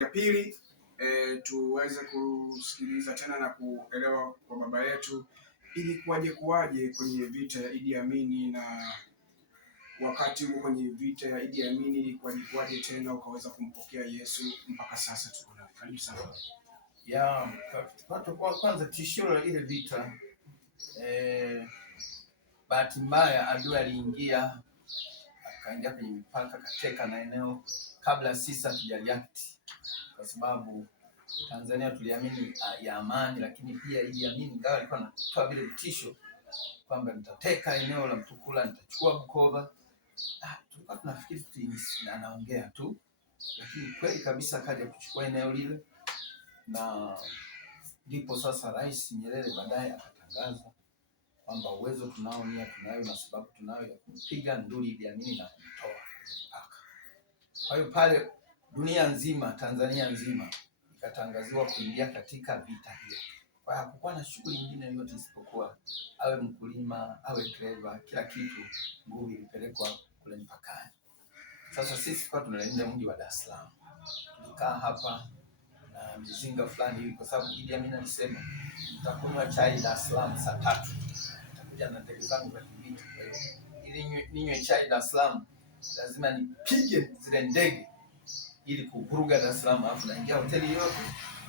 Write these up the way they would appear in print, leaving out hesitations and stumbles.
Ya pili tuweze kusikiliza tena na kuelewa kwa baba yetu ili kuwaje kwenye vita ya Idi Amin, na wakati huo kwenye vita ya Idi Amin ili kuwaje tena ukaweza kumpokea Yesu mpaka sasa tuko naye. Karibu sana. Ya kwanza tishio la ile vita, bahati mbaya adui aliingia akaingia kwenye mipaka kateka na eneo kabla sisi hatujaliact, kwa sababu Tanzania tuliamini ya amani, lakini pia Idi Amin ingawa alikuwa anatoa vile vitisho kwamba nitateka eneo la Mtukula, nitachukua Bukoba, tulikuwa tunafikiri anaongea tu, lakini kweli kabisa kaja kuchukua eneo lile. Na ndipo sasa Rais Nyerere baadaye akatangaza kwamba uwezo tunao, nia tunayo, na sababu tunayo ya kumpiga nduri Idi Amin na kumtoa mpaka. Kwa hiyo pale dunia nzima, Tanzania nzima ikatangaziwa kuingia katika vita hiyo. Kwa hiyo hakukuwa na shughuli nyingine yoyote isipokuwa awe mkulima, awe driver, kila kitu nguvu ilipelekwa kule mpakani. Sasa sisi kwa tunaenda mji wa Dar es Salaam, tulikaa hapa na mzinga fulani hivi, kwa sababu Idi Amin alisema nitakunywa chai Dar es Salaam saa 3, nitakuja na ndege zangu za kivita. Kwa hiyo ili ninywe chai Dar es Salaam lazima nipige zile ndege ili kuvuruga Dar es Salaam, alafu naingia hoteli yote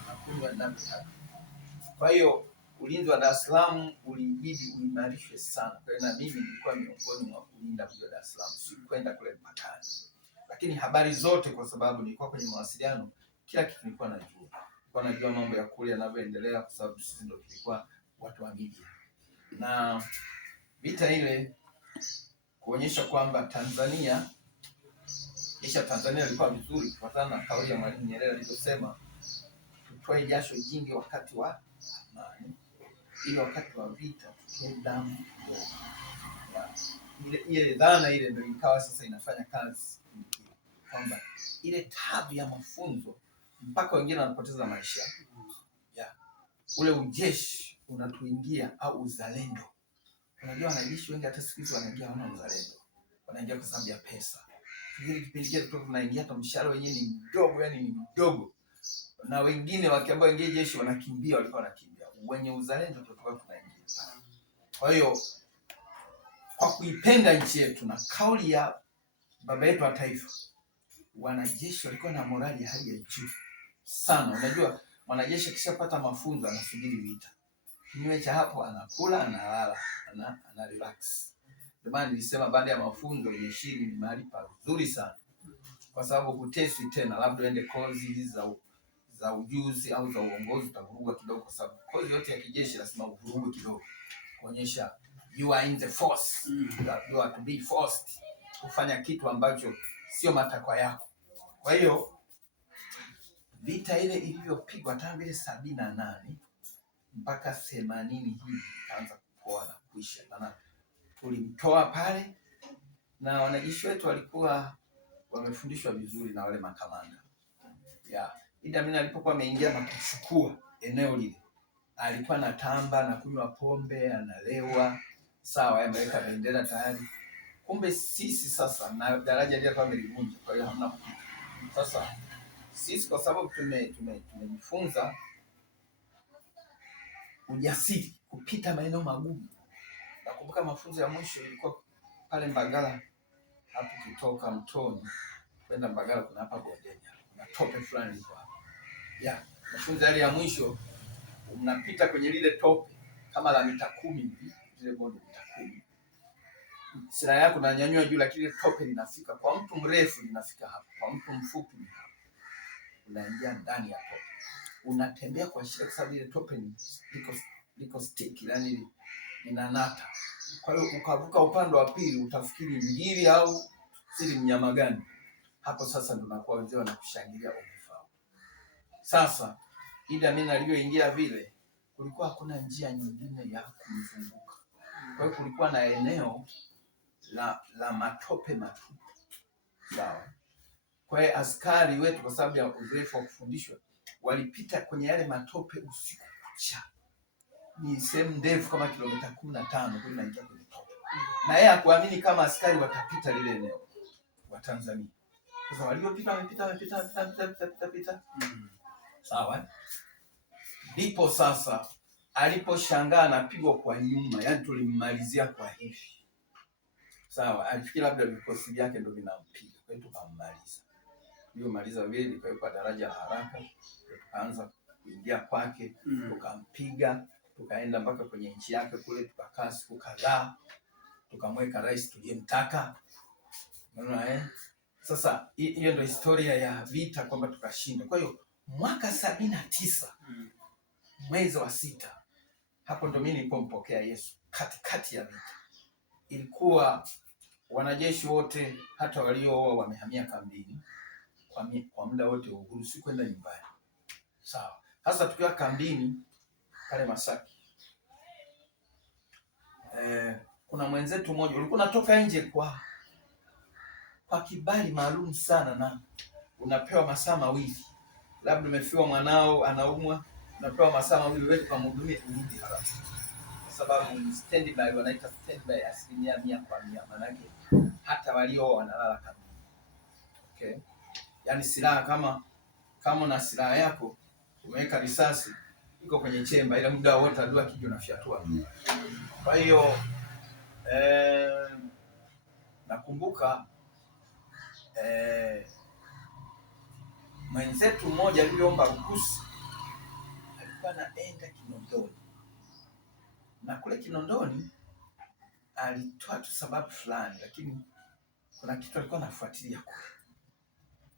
na kunywa ninapotaka. Kwa hiyo ulinzi wa Dar es Salaam ulibidi uimarishwe sana. Kwa hiyo na mimi nilikuwa miongoni mwa kulinda mji wa Dar es Salaam, sikwenda kule mpakani, lakini habari zote, kwa sababu nilikuwa kwenye mawasiliano, kila kitu nilikuwa najua. Nilikuwa najua mambo ya kule yanavyoendelea, kwa sababu sisi ndio tulikuwa watu wa media. Na vita ile kuonyesha kwamba Tanzania ilikuwa vizuri, kufuatana na kauli ya Mwalimu Nyerere alivyosema, tutoe jasho jingi wakati wa amani, ili wakati wa vita tutoe damu. Ile dhana ile ndio ikawa sasa inafanya kazi, kwamba ile tabu ya mafunzo mpaka wengine wanapoteza maisha ya ule ujeshi unatuingia, au uzalendo. Unajua wanajeshi wengi hata siku hizi wanaingia hawana uzalendo, wanaingia kwa sababu ya pesa. Kile kipindi kile tunaingia hata mshahara wenyewe ni mdogo, yani ni mdogo, na wengine wakiambia waingie jeshi wanakimbia, walikuwa wanakimbia. Wenye uzalendo tulikuwa tunaingia. Kwa hiyo kwa kuipenda nchi yetu na kauli ya baba yetu wa taifa, wanajeshi walikuwa na morali ya hali ya juu sana. Unajua mwanajeshi akishapata mafunzo anasubiri vita, kinyume cha hapo anakula, analala, ana relax. Ndio maana nilisema baada ya mafunzo jeshi ni mahali pazuri sana, kwa sababu huteswi tena. Labda uende kozi hizi za ujuzi au za uongozi, utavuruga kidogo, kwa sababu kozi yote ya kijeshi lazima uvuruge kidogo, kuonyesha you are in the force, you are to be forced kufanya kitu ambacho sio matakwa yako. Kwa hiyo vita ile ilivyopigwa tangu ile 78 mpaka 80 hivi ikaanza kupoa na kuisha, maana tulimtoa pale, na wanajeshi wetu walikuwa wamefundishwa vizuri na wale makamanda. Idi Amin alipokuwa ameingia na kuchukua eneo lile, alikuwa anatamba na kunywa pombe, analewa, sawa, ameweka bendera tayari. Kumbe sisi sasa na daraja lile kama lilivunja, kwa hiyo hamna kupita. Sasa sisi kwa sababu tumejifunza ujasiri kupita maeneo magumu. Nakumbuka mafunzo ya mwisho ilikuwa pale Mbagala, hapo kutoka Mtoni kwenda Mbagala kuna hapa bondeni, na tope fulani liko hapo. Mafunzo yale ya mwisho unapita kwenye lile tope kama la mita 10 hivi, zile bonde mita 10. Silaha yako unanyanyua juu, lakini tope linafika kwa mtu mrefu, linafika hapo, kwa mtu mfupi ni hapo. Unaingia ndani ya tope, unatembea kwa shida, kwa sababu ile tope liko sticky, yani linanata. Kwa hiyo ukavuka upande wa pili utafikiri ngiri au siri mnyama gani. Hapo sasa ndio nakuwa wazee wanakushangilia umefao. Sasa Idi Amin aliyoingia vile, kulikuwa hakuna njia nyingine ya kumzunguka. Kwa hiyo kulikuwa na eneo la matope matupu, sawa. Kwa hiyo askari wetu, kwa sababu ya uzoefu wa kufundishwa, walipita kwenye yale matope usiku kucha. Ni sehemu ndefu kama kilomita 15 kwa inaingia kwenye tope. Na yeye hakuamini kama askari watapita lile eneo wa Tanzania. Sasa waliopita wamepita. Sawa. Ndipo sasa aliposhangaa anapigwa kwa nyuma, yaani tulimmalizia kwa hivi. Sawa, alifikiri labda vikosi vyake ndio vinampiga. Kwa hiyo tukammaliza. Hiyo maliza vile ikawekwa daraja la haraka, tukaanza kuingia kwake, tukampiga, tukaenda mpaka kwenye nchi yake kule, tukakaa siku kadhaa, tukamweka rais tuliyemtaka. Unaona Sasa hiyo ndio historia ya vita kwamba tukashinda. Kwa hiyo mwaka 79 mwezi wa 6 hapo ndo mimi nilipompokea Yesu katikati ya vita. Ilikuwa wanajeshi wote hata waliooa wamehamia kambini kwa muda wote uhuru, si kwenda nyumbani. Sawa. Sasa tukiwa kambini pale Masaki, kuna mwenzetu mmoja ulikuwa unatoka nje kwa kibali maalum sana, na unapewa masaa mawili. Labda umefiwa mwanao anaumwa, unapewa masaa mawili wewe kumhudumia urudi haraka. Kwa sababu standby, wanaita standby 100%. Maana yake hata walio wanalala kambini. Okay? Yaani silaha kama na silaha yako umeweka risasi iko kwenye chemba, ila muda wote adui akija unafyatua. Kwa hiyo nakumbuka mwenzetu mmoja aliomba ruhusa, alikuwa anaenda Kinondoni, na kule Kinondoni alitoa tu sababu fulani, lakini kuna kitu alikuwa anafuatilia kule.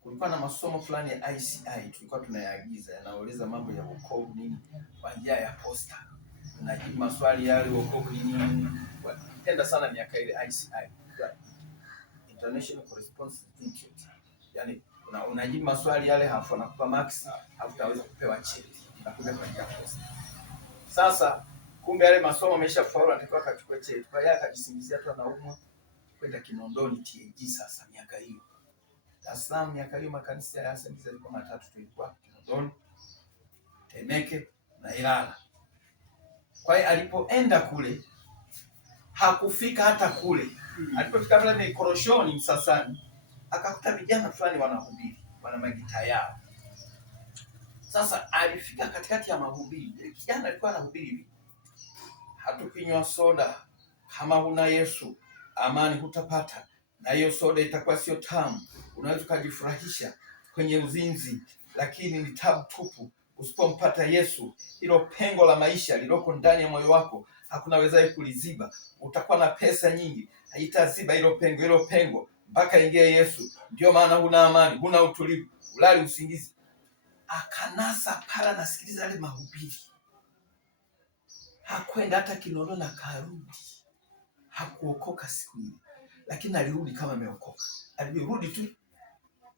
Kulikuwa na masomo fulani ya ICI tulikuwa tunayaagiza, yanauliza mambo ya wokovu nini kwa njia ya posta. Tunajibu maswali yale, wokovu nini. Nipenda sana miaka ile ICI, International Correspondence Institute. Yaani unajibu maswali yale, hapo nakupa max, hapo utaweza kupewa cheti. Unakuja kwa njia ya posta. Sasa kumbe yale masomo ameshafaulu, anatakiwa akachukue cheti. Kwa hiyo akajisingizia tu anaumwa, kwenda Kinondoni TAG. Sasa miaka hiyo Dar es Salaam, miaka hiyo makanisa ya Assemblies yalikuwa matatu, tulikuwa Kinondoni, Temeke na Ilala. Kwa hiyo alipoenda kule hakufika hata kule. Alipofika pale ni Koroshoni Msasani, akakuta vijana fulani wanahubiri, wana magita yao. Sasa alifika katikati ya mahubiri, kijana alikuwa anahubiri hivi: hatukinywa soda kama huna Yesu, amani hutapata, na hiyo soda itakuwa sio tamu. Unaweza kujifurahisha kwenye uzinzi, lakini ni tabu tupu usipompata Yesu. Hilo pengo la maisha liloko ndani ya moyo wako hakuna wezaye kuliziba. Utakuwa na pesa nyingi, haitaziba hilo pengo mpaka ingie Yesu. Ndio maana huna amani, huna utulivu, ulali usingizi. Akanasa pala nasikiliza yale mahubiri. Hakwenda hata Kinondoni, akarudi. Hakuokoka siku hiyo, lakini alirudi kama ameokoka. Alirudi tu,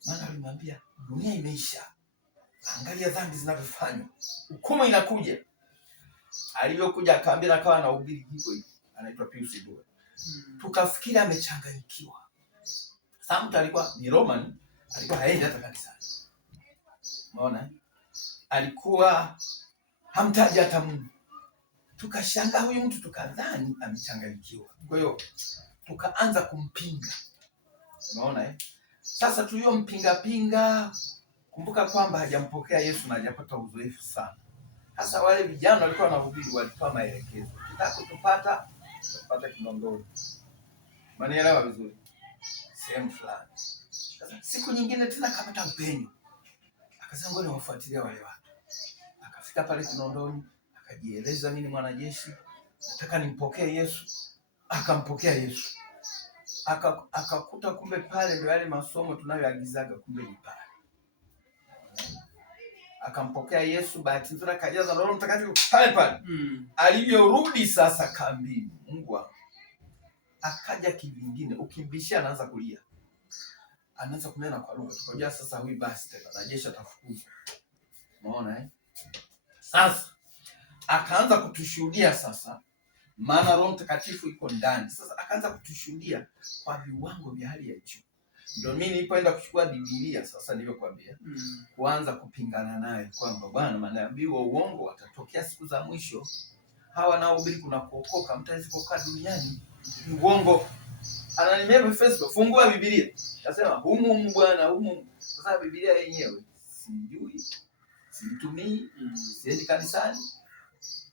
maana alimwambia dunia imeisha, angalia dhambi zinavyofanywa, hukumu inakuja. Aliyokuja akaambia, akawa anahubiri hivyo hivyo. Anaitwa Pius Ibuye. Tukafikiri amechanganyikiwa. Sasa mtu alikuwa ni Roman, alikuwa haendi hata kanisani. Unaona? Alikuwa hamtaji hata Mungu. Tukashangaa huyu mtu, tukadhani amechanganyikiwa. Kwa hiyo tukaanza kumpinga. Unaona Sasa tuliyompinga, kumbuka kwamba hajampokea Yesu na hajapata uzoefu sana. Sasa wale vijana walikuwa wanahubiri, walitoa maelekezo. Kitaka kutupata Kinondoni. Manielewa vizuri? Sehemu fulani. Sasa siku nyingine tena akapata upenyo. Akasema ngoja niwafuatilie wale watu. Akafika pale Kinondoni, akajieleza, mimi ni mwanajeshi, nataka nimpokee Yesu. Akampokea Yesu. Akakuta kumbe pale ndio yale masomo tunayoagizaga, kumbe ni pale. Akampokea Yesu, bahati nzuri akajaza Roho Mtakatifu pale. Alivyorudi sasa kambini, Mungu wangu, akaja kivingine, ukimbishia anaanza kulia. Anaanza kunena kwa lugha. Tukajua sasa huyu basi tena na jeshi atafukuzwa. Unaona Sasa akaanza kutushuhudia sasa, maana Roho Mtakatifu iko ndani. Sasa akaanza kutushuhudia kwa viwango vya hali ya juu. Ndio mimi nilipoenda kuchukua Biblia sasa nilivyokuambia, kuanza kupingana naye kwamba bwana, manabii wa uongo watatokea siku za mwisho. Hawa nao hubiri kuna kuokoka, mtaweza kuokoka duniani, ni uongo. ananiambia Festo, fungua Biblia. Nasema humu bwana, humu, kwa sababu Biblia yenyewe sijui, situmii, siendi kanisani.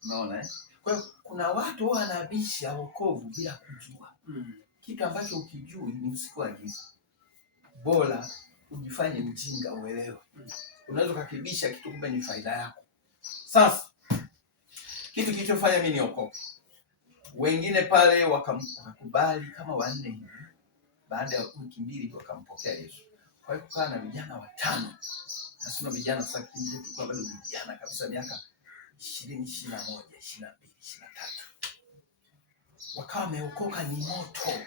Unaona Kwa hiyo kuna watu wanabisha wokovu bila kujua. Kitu ambacho ukijui ni usiku wa giza. Bora ujifanye mjinga uelewe. Unaweza kukibisha kitu kumbe ni faida yako. Sasa kitu kilichofanya mimi niokoke, wengine pale wakakubali kama 4 hivi, baada ya wiki 2 wakampokea Yesu. Kwa hiyo kukaa na vijana 5, nasema vijana sasa, kipindi tulikuwa bado vijana kabisa, miaka 20, 21, 22, 23, wakawa wameokoka ni moto.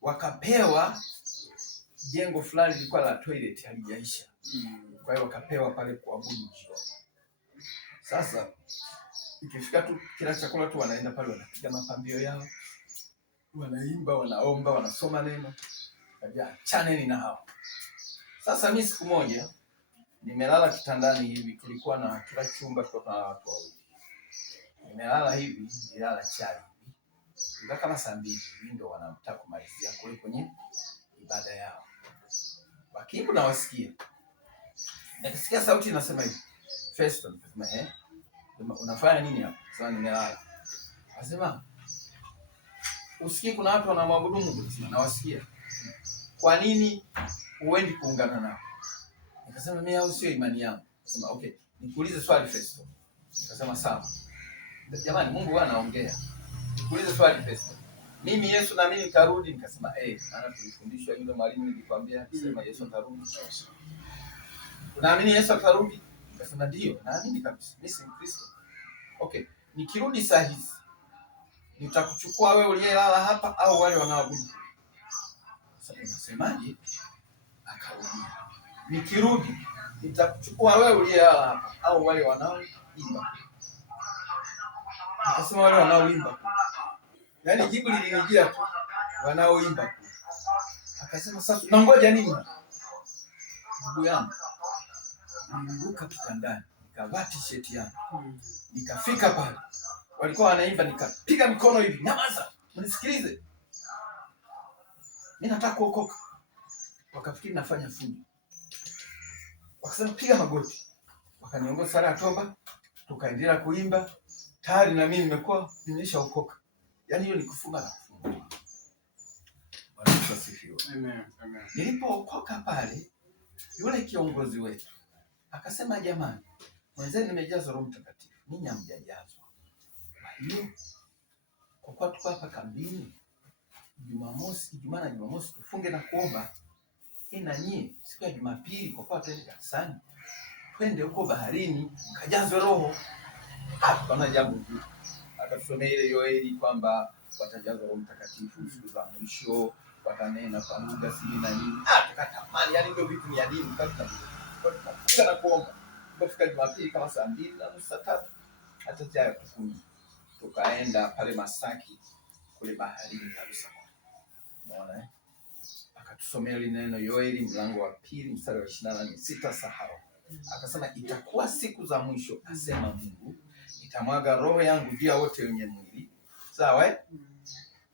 Wakapewa jengo fulani lilikuwa la toilet halijaisha. Kwa hiyo wakapewa pale kuabudu jioni. Sasa ikifika tu kila chakula tu wanaenda pale wanapiga mapambio yao. Wanaimba, wanaomba, wanasoma neno. Chaneni na hao. Sasa mimi siku moja nimelala kitandani hivi, tulikuwa na kila chumba kwa watu wawili. Nimelala hivi, nilala chali. Ndio kama saa 2 ndio wanataka kumalizia kwenye ibada yao. Wakiimba na wasikia. Nikasikia sauti inasema hivi. Festo, nasema unafanya nini hapa? Sasa nimelala. Nasema usikii kuna watu wanamwabudu Mungu? Nasema nawasikia. Kwa nini huendi kuungana nao? Nikasema mimi au sio imani yangu. Nasema okay, nikuulize swali Festo. Nikasema sawa. Jamani, Mungu anaongea. Nikuulize swali Festo. Mimi Yesu na mimi nitarudi? Nikasema maana tulifundishwa yule mwalimu nilikwambia akisema Yesu atarudi. Unaamini Yesu atarudi? Nikasema ndio, naamini kabisa. Mimi si Mkristo. Okay, nikirudi saa hizi nitakuchukua wewe uliyelala hapa au wale wanaoabudu? Sasa unasemaje? Akarudi. Nikirudi nitakuchukua wewe uliyelala hapa au wale wanaoimba? Nikasema wale wanaoimba. Yaani jibu lilinijia tu, wanaoimba. Akasema sasa unangoja nini? Ndugu yangu, niliruka kitandani, nikavaa t-shirt yangu. Nikafika pale. Walikuwa wanaimba, nikapiga mikono hivi, nyamaza, mnisikilize. Mimi nataka kuokoka. Wakafikiri nafanya fujo. Wakasema piga magoti. Wakaniongoza sala ya toba, tukaendelea kuimba. Tayari na mimi nimeshaokoka. Yaani hiyo ni kufunga na kufunga. Bwana asifiwe. Amen. Amen. Nilipookoka pale, yule kiongozi wetu akasema jamani, mwenzenu nimejazwa Roho Mtakatifu, ninyi hamjajazwa. Kwa hiyo kwa kuwa tuko hapa kambini Ijumaa na Jumamosi tufunge na kuomba. Na nyie siku ya Jumapili kwa kuwa twende kanisani, twende huko baharini kajazwe Roho. Hapana jambo hili. Akasomea ile Yoeli kwamba watajazwa Roho Mtakatifu siku za mwisho, watanena kwa lugha siri na nini. Tukatamani, yani ndio vitu ni adimu kabisa na kuomba. Tukafika Jumapili kama saa 2:30 saa 3 hata chai tukunywa. Tukaenda pale Masaki kule baharini kabisa. Unaona akatusomea ile neno Yoeli mlango wa 2 mstari wa 28, sitasahau. Akasema itakuwa siku za mwisho, asema Mungu, nitamwaga roho yangu juu ya wote wenye mwili. Sawa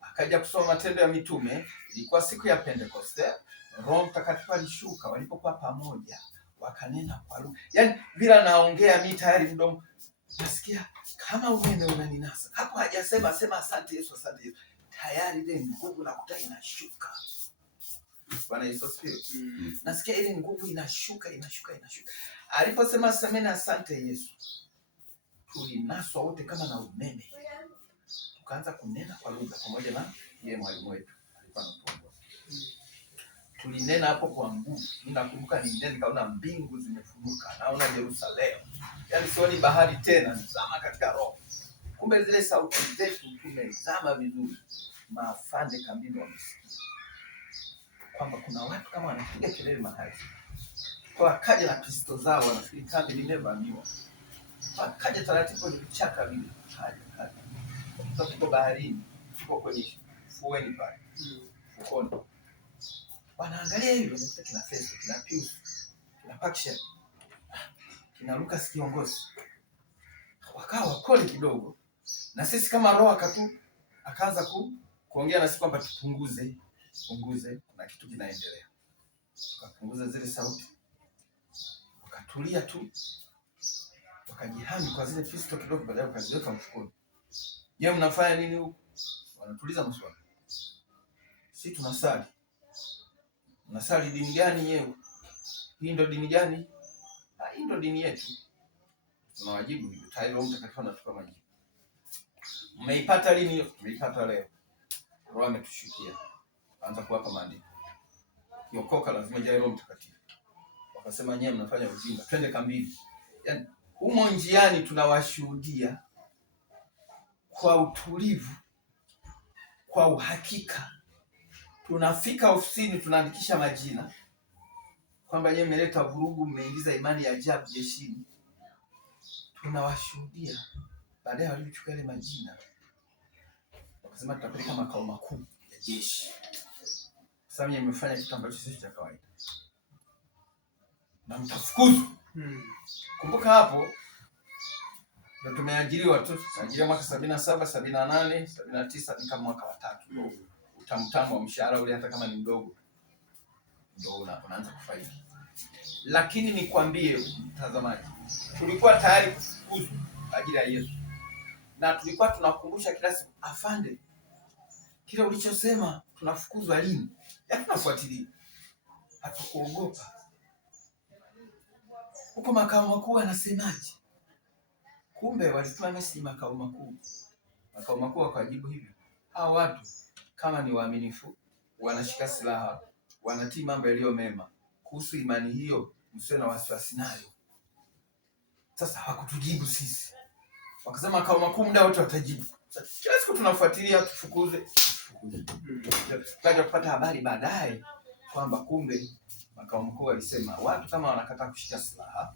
Akaja kusoma Matendo ya Mitume, ilikuwa siku ya Pentekoste. Roho Mtakatifu alishuka, walipokuwa pamoja wakanena kwa lugha. Yaani bila naongea mimi tayari mdomo nasikia kama umeme unaninasa. Hapo hajasema sema asante Yesu, asante Yesu. Tayari ile nguvu nakuta inashuka. Bwana Yesu asifiwe. Nasikia ile nguvu inashuka. Aliposema semeni asante Yesu, tulinaswa wote kama na umeme. Tukaanza kunena kwa lugha pamoja na yeye mwalimu wetu alikuwa anatuongoza. Tulinena hapo kwa nguvu. Mimi nakumbuka nilinena kaona mbingu zimefunuka, naona Yerusalemu. Yaani sioni bahari tena, nizama katika roho. Kumbe zile sauti zetu tumezama vizuri. Maafande kambini wamesikia kwamba kuna watu kama wanapiga kelele mahali. Kwa kaja na pisto zao wanafikiri kambi limevamiwa. Kaja taratibu ni vichaka vile. Kaja. Tuko baharini, tuko kwenye fueni pale. Fukoni. Wanaangalia hivyo, wanakuta kina Festo, kina Pius, kina Paksha, kina Lucas kiongozi. Wakawa wakoli kidogo. Na sisi kama roho akaanza kuongea nasi kwamba tupunguze, kuna kitu kinaendelea. Tukapunguza zile sauti, wakatulia tu, wakajihami kwa zile pisto kidogo, baadaye wakaziweka mfukoni. Je, mnafanya nini huko? Wanatuliza maswali. Si tunasali. Mnasali dini gani yeye? Hii ndio dini gani? Hii ndio dini yetu. Tunawajibu hivyo. Tayari Roho Mtakatifu anatupa majibu. Mmeipata lini? Tumeipata leo. Roho ametushukia. Anza kuwapa maandiko. Kiokoka lazima jae Roho Mtakatifu. Wakasema nyewe mnafanya ujinga. Twende kambini. Yaani humo njiani tunawashuhudia kwa utulivu, kwa uhakika. Tunafika ofisini tunaandikisha majina kwamba nyewe mmeleta vurugu, mmeingiza imani ya ajabu jeshini. Tunawashuhudia. Baadaye walichukua ile majina wakasema tutapeleka makao makuu ya jeshi. Sasa mimi nimefanya kitu ambacho sisi cha kawaida. Na mtafukuzwa. Kumbuka hapo ndio tumeajiriwa tu. Ajira mwaka 77, 78, 79 ni kama mwaka wa 3. Utamtamu wa mshahara ule hata kama ni mdogo. Ndio unaanza kufaidi. Lakini nikwambie mtazamaji, tulikuwa tayari kufukuzwa kwa ajili ya Yesu. Na tulikuwa tunakumbusha kila siku, afande, kile ulichosema tunafukuzwa lini? Ya tunafuatilia. Hatukuogopa. Huko makao makuu anasemaje? Kumbe walituma message makao makuu. Makao makuu wakajibu hivyo. Hao watu kama ni waaminifu, wanashika silaha, wanatii mambo yaliyo mema, kuhusu imani hiyo msiwe na wasiwasi nayo. Sasa hawakutujibu sisi. Wakasema makao makuu muda wote watajibu. Kila siku tunafuatilia tufukuze. Tukaja kupata habari baadaye kwamba kumbe makao makuu alisema watu kama wanakataa kushika silaha,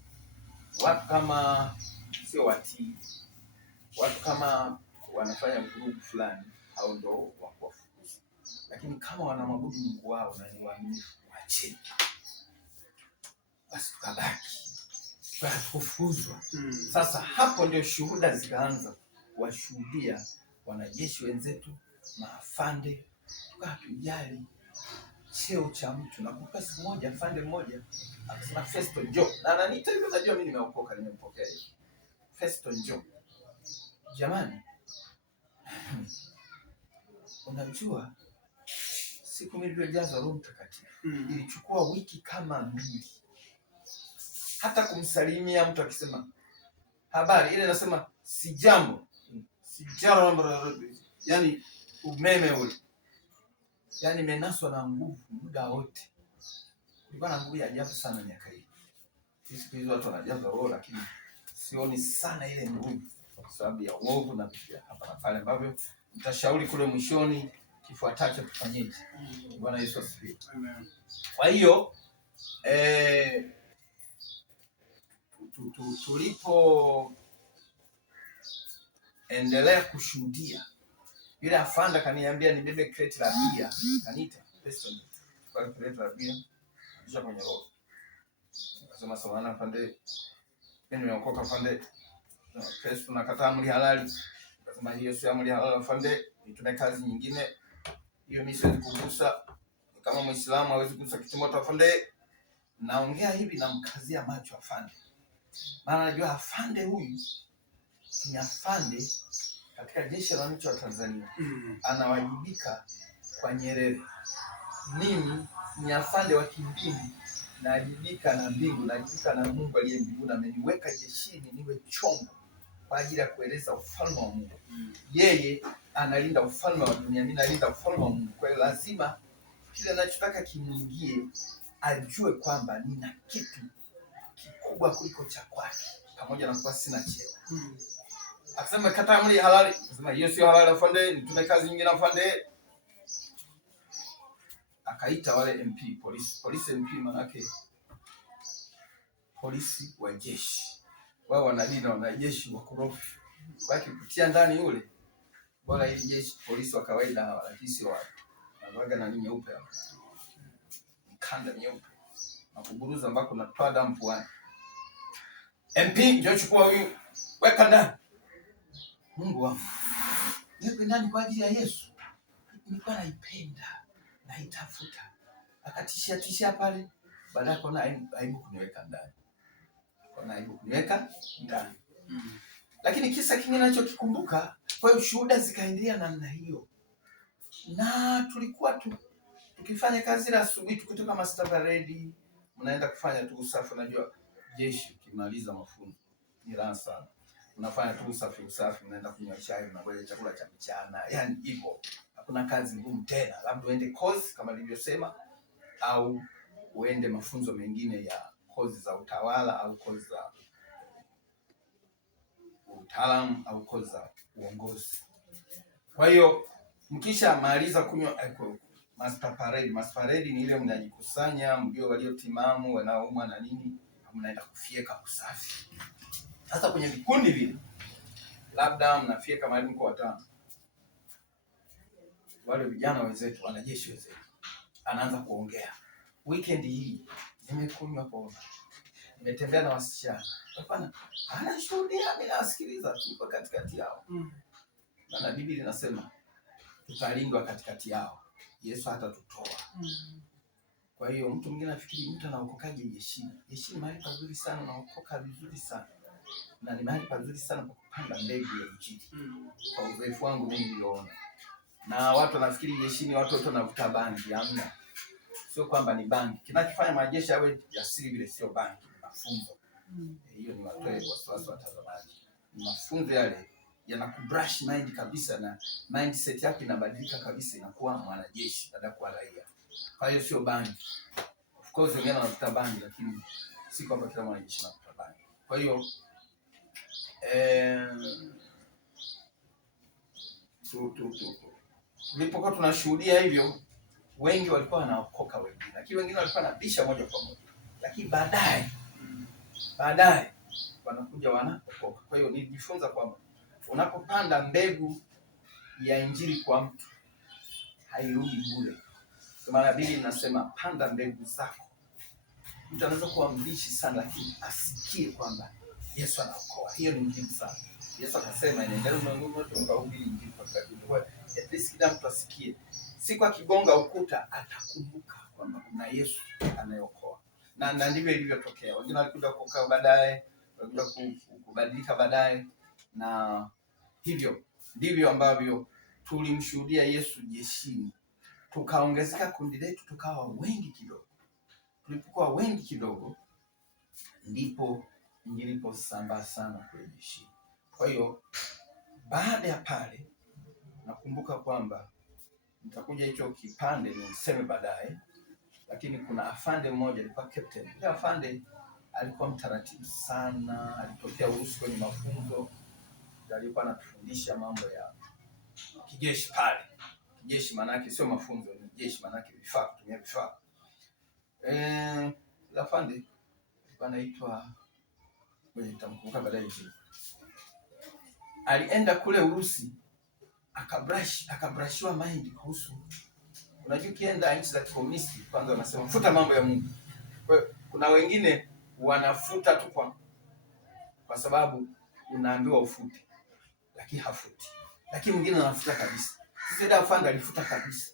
watu kama sio watii, watu kama wanafanya vurugu fulani, hao ndio wa kuwafukuza. Lakini kama wanamwabudu Mungu wao na ni waaminifu, waacheni. Basi tukabaki. Tukafukuzwa. Sasa hapo ndio shuhuda zikaanza kuwashuhudia wanajeshi wenzetu, maafande. Tukatujali cheo cha mtu. Nakumbuka siku moja afande mmoja akasema Festo njoo. Na ananiita hivyo, najua mimi nimeokoka, nimempokea hiyo. Festo njoo. Jamani, unajua siku mimi nilijaza Roho Mtakatifu ilichukua wiki kama 2. Hata kumsalimia mtu akisema habari ile nasema sijambo. Yaani umeme ule. Yaani menaswa na nguvu muda wote. Kulikuwa na nguvu ya ajabu sana miaka hii. Siku hizo watu wanajaza roho, lakini sioni sana ile nguvu kwa sababu ya uovu na pia hapa na pale ambavyo mtashauri kule mwishoni kifuatacho tufanyeje. Bwana Yesu asifiwe. Amen. Kwa hiyo tulipo endelea kushuhudia, yule afanda kaniambia nibebe kreti la bia, kanita pesa kwa kreti la bia kisha kwenye roho. Akasema sawana afande, mimi nimeokoka afande, Kristo tunakataa amri halali. Akasema hiyo sio amri halali afande, nitume kazi nyingine, hiyo mimi siwezi kugusa. Kama Muislamu hawezi kugusa kitu moto afande. Naongea hivi na mkazia macho afande, maana najua afande huyu ni afande katika jeshi la wananchi wa Tanzania. Anawajibika kwa Nyerere. Mimi ni afande wa kimbingu, naajibika na mbingu, naajibika na Mungu aliye mbinguni. Ameniweka jeshini niwe chombo kwa ajili ya kueleza ufalme wa Mungu. Yeye analinda ufalme wa dunia, mimi nalinda ufalme wa Mungu. Kwa hiyo lazima kile ninachotaka kimuingie ajue kwamba nina kitu kikubwa kuliko cha kwake, pamoja na kuwa sina cheo. Akasema kataa amri halali. Akasema hiyo sio halali afande, nitume kazi nyingine afande. Akaita wale MP, polisi MP manake polisi wa jeshi. Wao wanalinda wanajeshi wa korofi. Baki kutia ndani yule. Bora hii jeshi polisi wa kawaida hawa, lakini sio wao. Anawaga na nyeupe hapo. Mkanda nyeupe. Na kuburuza ambako natoa damu puani. MP njoo chukua huyu, weka ndani. Mungu wangu. Nipe ndani kwa ajili ya Yesu. nilikuwa naipenda, naitafuta. Akatishia pale, baadaye akaona aibu kuniweka ndani. Lakini kisa kingine ninachokikumbuka, kwa hiyo shuhuda zikaendelea namna hiyo. Na tulikuwa tukifanya kazi la asubuhi, tukitoka master parade, mnaenda kufanya tu usafi. Unajua jeshi ukimaliza mafunzo ni raha sana. Unafanya tu usafi, mnaenda kunywa chai, mnakula chakula cha mchana. Yaani hivyo. Hakuna kazi ngumu tena. Labda uende course kama nilivyosema, au uende mafunzo mengine ya kozi za utawala au kozi za utaalamu au kozi za uongozi. Kwa hiyo mkisha maliza kunywa master parade ni ile mnajikusanya, mjue waliotimamu, wanaoumwa na nini, mnaenda kufyeka usafi. Sasa kwenye vikundi vile, labda mnafyeka mahali mko 5. Wale vijana wenzetu, wanajeshi wenzetu, anaanza kuongea. Weekend hii nimekunywa pombe, nimetembea na wasichana. Hapana, anashuhudia, mimi nasikiliza, tuko katikati yao. Na Biblia inasema tutalindwa katikati yao. Yesu hatatutoa. Kwa hiyo mtu mwingine anafikiri mtu anaokokaje jeshini. Jeshini mahali pazuri sana, unaokoka vizuri sana. Na ni mahali pazuri sana kwa kupanda mbegu ya Injili. Kwa uzoefu wangu mimi niliona. Na watu wanafikiri jeshini watu wote wanavuta bangi. Hamna. Sio kwamba ni bangi. Kinachofanya majeshi yawe jasiri vile sio bangi, ni mafunzo. Hiyo ni watoe wasiwasi watazamaji. Ni mafunzo yale yanakubrush mind kabisa, na mindset yako inabadilika kabisa, inakuwa mwanajeshi baada ya kuwa raia. Kwa hiyo sio bangi. Of course wengine wanavuta bangi, lakini si kwamba kila mwanajeshi anavuta bangi. Kwa hiyo tulipokuwa tunashuhudia hivyo, wengi walikuwa wanaokoka wengine, lakini wengine walikuwa wanabisha moja kwa moja, lakini baadaye wanakuja wanaokoka. Kwa hiyo nilijifunza kwamba unapopanda mbegu ya Injili kwa mtu, hairudi bure. Kwa maana Biblia inasema panda mbegu zako. Mtu anaweza kuwa mbishi sana, lakini asikie kwamba Yesu anaokoa. Hiyo ni muhimu sana. Yesu akasema inaendelea ulimwenguni wote mkahubiri Injili kwa kila kiumbe. At least kila mtu asikie. Siku akigonga ukuta atakumbuka kwamba kuna Yesu anayeokoa. Na ndivyo ilivyotokea. Wengine walikuja kuokoka baadaye, walikuja kubadilika baadaye, na hivyo ndivyo ambavyo tulimshuhudia Yesu jeshini. Tukaongezeka kundi letu, tukawa wengi kidogo. Tulipokuwa wengi kidogo, ndipo niliposambaa sana kule jeshini. Kwa hiyo baada ya pale, nakumbuka kwamba nitakuja hicho kipande niseme baadaye, lakini kuna afande mmoja alikuwa captain. Yule afande alikuwa mtaratibu sana, alitokea Urusi kwenye mafunzo, alikuwa anatufundisha mambo ya kijeshi pale. Kijeshi maana yake sio mafunzo, ni jeshi maana yake vifaa, kutumia vifaa. Afande alikuwa anaitwa, nitamkumbuka baadaye. Alienda kule Urusi, akabrashiwa mind kuhusu, unajua kienda nchi za komunisti kwanza wanasema futa mambo ya Mungu. Kwa kuna wengine wanafuta tu kwa sababu unaambiwa ufute, lakini hafuti. Lakini mwingine anafuta kabisa. Sisi ndio afande alifuta kabisa.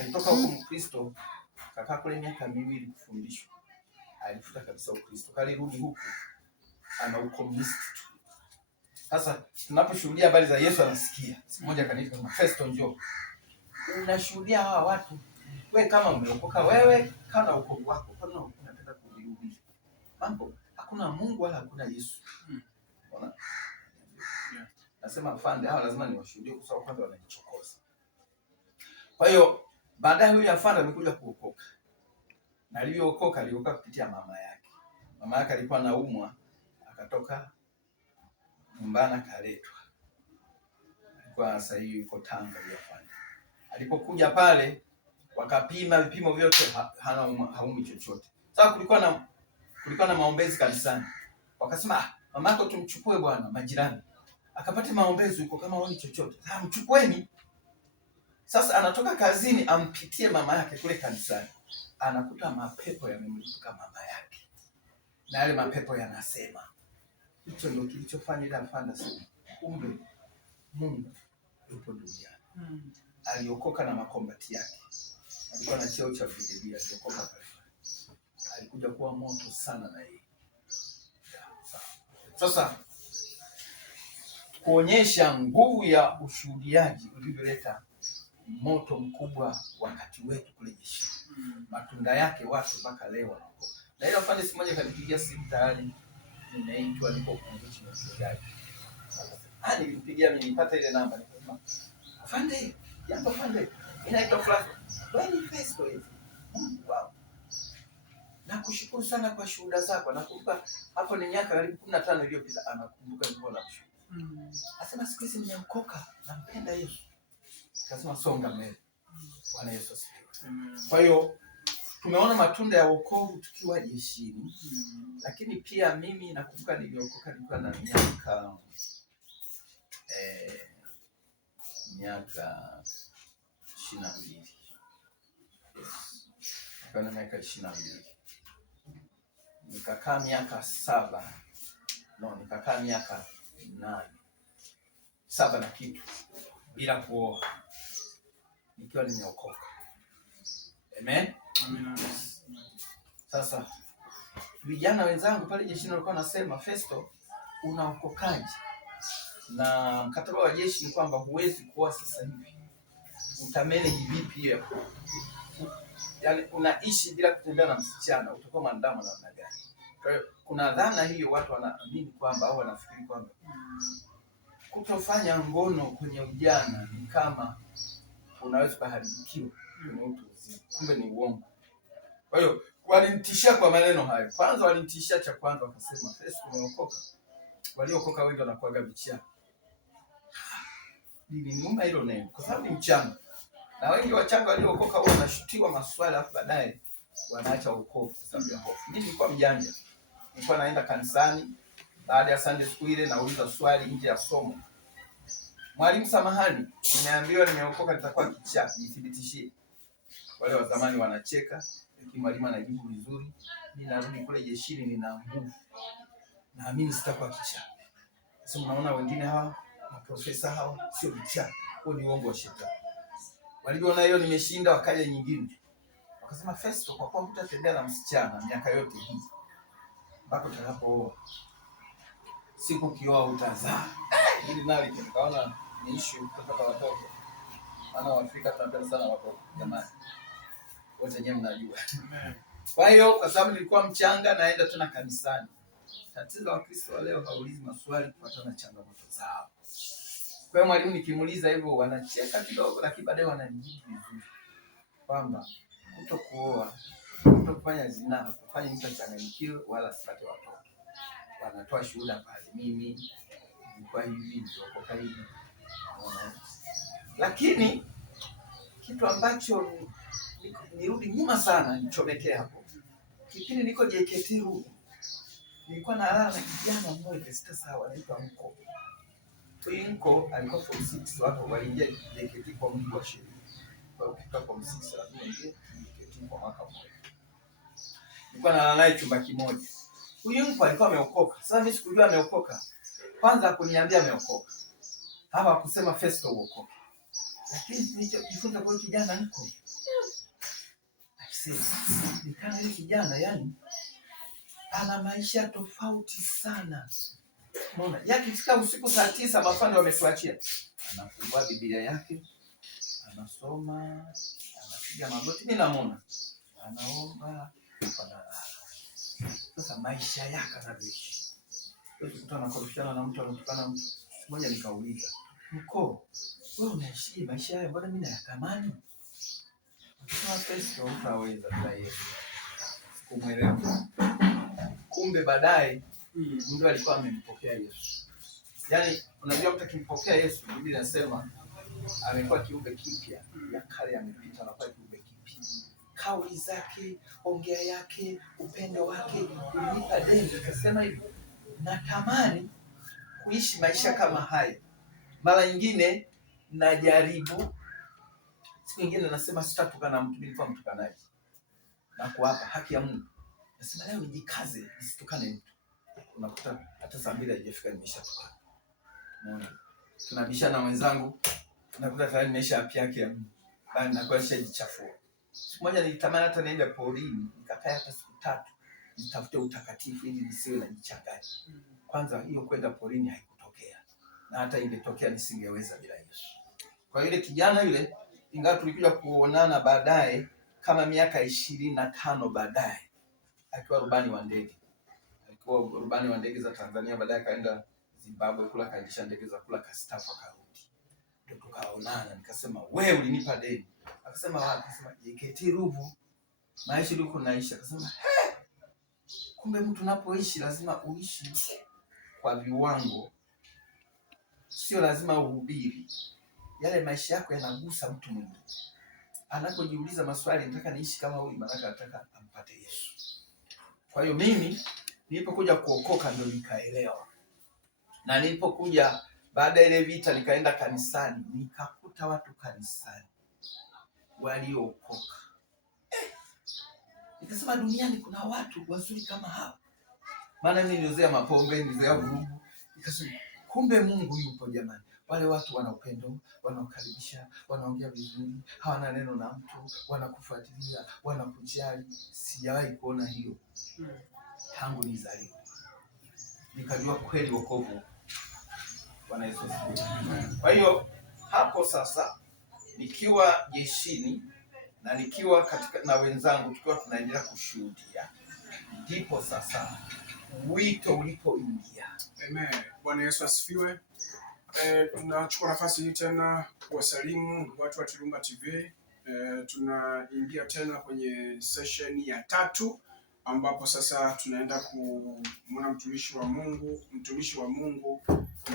Alitoka huko Mkristo, kakaa kule miaka 2 kufundishwa. Alifuta kabisa Ukristo. Kalirudi huku ana ukomunisti tu. Sasa tunaposhuhudia habari za Yesu anasikia. Siku moja kanisa kama Festo njoo. Unashuhudia hawa watu. Wewe kama umeokoka, wewe kana ukovu wako, kana unataka kurudi. Mambo hakuna Mungu wala hakuna Yesu. Unaona? Nasema afande hawa lazima niwashuhudie kwa sababu kwanza wananichokoza. Kwa hiyo baadaye huyu afande amekuja kuokoka. Na aliyookoka kupitia mama yake. Mama yake alikuwa anaumwa, akatoka nyumbani akaletwa. Alikuwa sasa hivi yuko Tanga ya afande. Alipokuja pale wakapima vipimo vyote, haumi chochote. Sasa kulikuwa na maombezi kanisani. Wakasema mamako tumchukue bwana majirani. Akapata maombezi huko kama haoni chochote. Mchukueni. Sasa anatoka kazini ampitie mama yake kule kanisani. Anakuta mapepo yamemlipuka mama yake. Na yale mapepo yanasema. Hicho ndio kilichofanya ile afanda sana. Kumbe Mungu yupo duniani. aliokoka na makombati yake. Alikuwa na cheo cha brigedia, aliokoka pale. Alikuja kuwa moto sana na yeye. Sasa kuonyesha nguvu ya ushuhudiaji ulivyoleta moto mkubwa wakati wetu kule jeshi. Matunda yake watu mpaka leo wanaokoka. Na ile afande siku moja kanipigia simu tayari nimeitwa niko kufundisha ushuhudiaji. Nilimpigia mimi nipata ile namba nikasema, "Afande, jambo afande. Inaitwa Flash. Wewe Festo hivi." Wow. Nakushukuru sana kwa shuhuda zako. Nakumbuka hapo ni miaka karibu 15 iliyopita anakumbuka nilikuwa na shuhuda. Asema siku hizi nimeokoka, nampenda Yesu. Akasema songa mbele. Bwana Yesu asifiwe. Kwa hiyo tumeona matunda ya wokovu tukiwa jeshini. Lakini pia mimi nakumbuka niliokoka nikiwa na miaka 22. Nikiwa na miaka 22. Nikakaa miaka 7. Nikakaa miaka 8. 7 na kitu bila kuoa. Nikiwa nimeokoka. Amen. Amen. Sasa vijana wenzangu pale jeshini walikuwa nasema, Festo, unaokokaje? Na mkataba wa jeshi ni kwamba huwezi kuoa sasa hivi. Utamanage vipi hiyo? Yaani unaishi bila kutembea na msichana, utakuwa mandama namna gani? Kwa hiyo kuna dhana hiyo watu wanaamini kwamba au wanafikiri kwamba kutofanya ngono kwenye ujana ni kama unaweza kuharibikiwa kwenye utu uzima. Kumbe ni uongo. Kwa hiyo walinitishia kwa maneno hayo. Kwanza walinitishia cha kwanza wakasema, Festo umeokoka. Waliokoka wengi wanakuaga vichana. Nilinyuma hilo neno kwa sababu ni mchanga. Na wengi wachanga waliokoka wao wanashutiwa maswali afu baadaye wanaacha wokovu kwa sababu ya hofu. Mimi nilikuwa mjanja. Nilikuwa naenda kanisani baada ya Sunday school ile nauliza swali nje ya somo. Mwalimu, samahani, nimeambiwa nimeokoka nitakuwa kichaa, nithibitishie. Wale wa zamani wanacheka, lakini mwalimu anajibu vizuri. Mimi narudi kule jeshini nina nguvu. Naamini sitakuwa kichaa. Sasa unaona wengine hawa, maprofesa hawa sio kichaa. Huo ni uongo wa shetani. Waliona hiyo nimeshinda wakaja nyingine. Wakasema, Festo, kwa kuwa hutatembea na msichana miaka yote hii mpaka utakapooa, siku kioa utazaa. Hili nali nikaona ni issue kutoka watoto. Maana Waafrika tunapenda sana watoto jamani. Wote nyinyi mnajua. Kwa hiyo kwa sababu nilikuwa mchanga naenda tena kanisani. Tatizo la Wakristo leo haulizi maswali kufuatana na changamoto zao. Kwa hiyo mwalimu nikimuuliza hivyo wanacheka kidogo, lakini baadaye wananijibu vizuri kwamba kutokuoa, kutofanya zinaa, kufanya mtu achanganyikiwe wala sipate watoto. Wanatoa shuhuda pale, mimi nilikuwa hivi, nilikuwa karibu. Lakini kitu ambacho nirudi nyuma sana nichomekea hapo. Kipindi niko JKT huko, nilikuwa nalala na kijana mmoja sawa anaitwa Mko. Huyu Mko alikuwa form 6, watu waliingia JKT kwa mujibu wa sheria. Kwa hiyo ukifika form 6 lazima uingie JKT kwa mwaka mmoja. Nilikuwa nalala naye chumba kimoja. Huyu Mko alikuwa ameokoka. Sasa mimi sikujua ameokoka. Kwanza kuniambia ameokoka. Hapa kusema Festo uokoka. Lakini nilichojifunza kwa kijana Mko. Nikana hili kijana yani ana maisha tofauti sana. Unaona? Yakifika usiku saa 9 mafando wametuachia. Anafungua Biblia yake, anasoma, anapiga magoti, mimi namuona. Anaomba, analala. Sasa maisha yake anaishi. Tukutana kurushana na mtu anatukana mtu. Mmoja nikauliza, Mko, wewe unaishi maisha haya mbona mimi nayatamani? Kwa Festo utaweza bila Yesu. Sikumwelewa. Kumbe baadaye ndio alikuwa amempokea Yesu. Yaani unajua mtu akimpokea Yesu, Biblia inasema amekuwa kiumbe kipya, ya kale yamepita na kwa kiumbe kipya. Kauli zake, ongea yake, upendo wake unipa deni. Akasema hivi, natamani kuishi maisha kama haya. Mara nyingine najaribu, siku nyingine nasema sitatukana mtu, nilikuwa mtukanaji. Na kuapa haki ya Mungu. Nasema leo nijikaze nisitukane mtu. Unakuta hata saa 2 haijafika nimeshatukana. Unaona? Tunabishana wenzangu, nakuta tayari nimesha afya yake ya Mungu, bali nakuwa nishajichafua. Siku moja nilitamani hata niende porini nikakaa hata siku 3 nitafute utakatifu ili nisiwe najichanganya. Kwanza hiyo kwenda porini haikutokea, na hata ingetokea nisingeweza bila Yesu. Kwa yule kijana yule, ingawa tulikuja kuonana baadaye kama miaka 25 baadaye, akiwa rubani wa ndege. Alikuwa rubani wa ndege za Tanzania, baadaye kaenda Zimbabwe kula, kaendesha ndege za kula, kastaafu akarudi. Ndio tukaonana, nikasema wewe ulinipa deni. Akasema wapi? Akasema JKT Ruvu, maisha ndio kunaisha. Akasema kumbe mtu unapoishi lazima uishi kwa viwango, sio lazima uhubiri. Yale maisha yako yanagusa mtu mwingine. Anapojiuliza maswali, nataka niishi kama huyu, maana nataka ampate Yesu. Kwa hiyo mimi nilipokuja kuokoka ndio nikaelewa. Na nilipokuja baada ya ile vita nikaenda kanisani, nikakuta watu kanisani waliookoka. Nikasema duniani kuna watu wazuri kama hao. Maana mimi nilizoea mapombe, nilizoea vurugu. Nikasema kumbe Mungu yupo jamani. Wale watu wana upendo, wanaokaribisha, wanaongea vizuri, hawana neno na mtu, wanakufuatilia, wanakujali. Sijawahi kuona hiyo tangu nizaliwe. Nikajua kweli wokovu. Bwana Yesu asifiwe. Kwa hiyo hapo sasa nikiwa jeshini na nikiwa katika na wenzangu tukiwa tunaendelea kushuhudia, ndipo sasa wito ulipoingia. Amen. Bwana Yesu asifiwe. Tunachukua nafasi hii tena kuwasalimu watu wa Chilumba TV. Tunaingia tena kwenye session ya 3 ambapo sasa tunaenda kumwona mtumishi wa Mungu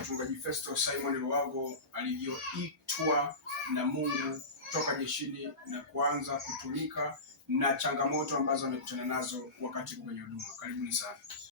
Mchungaji Festo Simon Luhago alivyoitwa na Mungu kutoka jeshini na kuanza kutumika na changamoto ambazo amekutana nazo wakati kwenye huduma. Karibuni sana.